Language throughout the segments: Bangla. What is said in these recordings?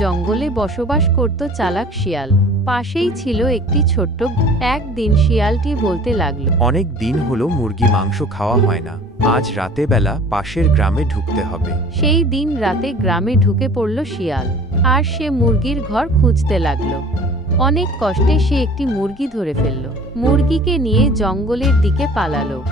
জঙ্গলে বসবাস করত চালাক শিয়াল। পাশেই ছিল একটি ছোট্ট একদিন শিয়ালটি বলতে লাগল অনেক দিন হলো মুরগি মাংস খাওয়া হয় না। আজ রাতে বেলা পাশের গ্রামে ঢুকতে হবে। সেই দিন রাতে গ্রামে ঢুকে পড়ল শিয়াল আর সে মুরগির ঘর খুঁজতে লাগল। অনেক কষ্টে সে একটি মুরগি ধরে ফেলল। মুরগিকে নিয়ে জঙ্গলের দিকে পালালো।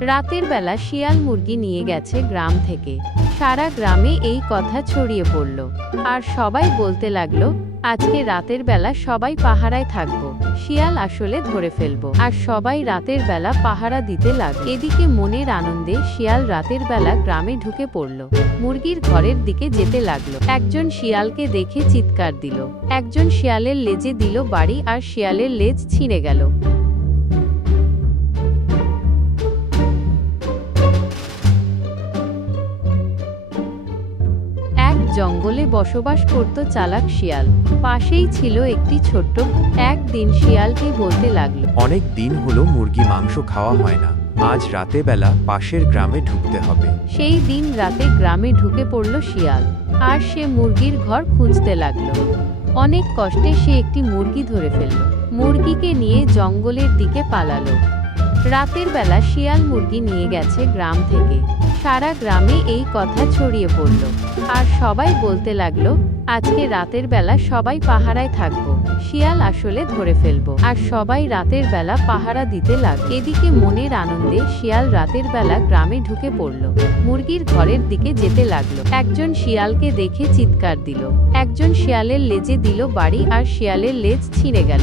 রাতের বেলা শিয়াল মুরগি নিয়ে গেছে গ্রাম থেকে। সারা গ্রামে এই কথা ছড়িয়ে পড়ল। আর সবাই বলতে লাগল, আজকে রাতের বেলা সবাই পাহারায় থাকব। শিয়াল আসলে ধরে ফেলব। আর সবাই রাতের বেলা পাহারা দিতে লাগল। এদিকে মনের আনন্দে শিয়াল রাতের বেলা গ্রামে ঢুকে পড়ল। মুরগির ঘরের দিকে যেতে লাগল। একজন শিয়ালকে দেখে চিৎকার দিল। একজন শিয়ালের লেজে দিল বাড়ি আর শিয়ালের লেজ ছিঁড়ে গেল। জঙ্গলে বসবাস করত চালাক শিয়াল। পাশেই ছিল একটি ছোট্ট একদিন শিয়ালটি বলতে লাগল অনেক দিন হলো মুরগি মাংস খাওয়া হয় না আজ রাতে বেলা পাশের গ্রামে ঢুকতে হবে। সেই দিন রাতে গ্রামে ঢুকে পড়ল শিয়াল আর সে মুরগির ঘর খুঁজতে লাগল। অনেক কষ্টে সে একটি মুরগি ধরে ফেলল মুরগিকে নিয়ে জঙ্গলের দিকে পালালো। রাতের বেলা শিয়াল মুরগি নিয়ে গেছে গ্রাম থেকে। সারা গ্রামে এই কথা ছড়িয়ে পড়ল। আর সবাই বলতে লাগল, আজকে রাতের বেলা সবাই পাহারায় থাকব। শিয়াল আসলে ধরে ফেলব। আর সবাই রাতের বেলা পাহারা দিতে লাগ এদিকে মনের আনন্দে শিয়াল রাতের বেলা গ্রামে ঢুকে পড়ল। মুরগির ঘরের দিকে যেতে লাগল। একজন শিয়ালকে দেখে চিৎকার দিল। একজন শিয়ালের লেজে দিল বাড়ি আর শিয়ালের লেজ ছিঁড়ে গেল।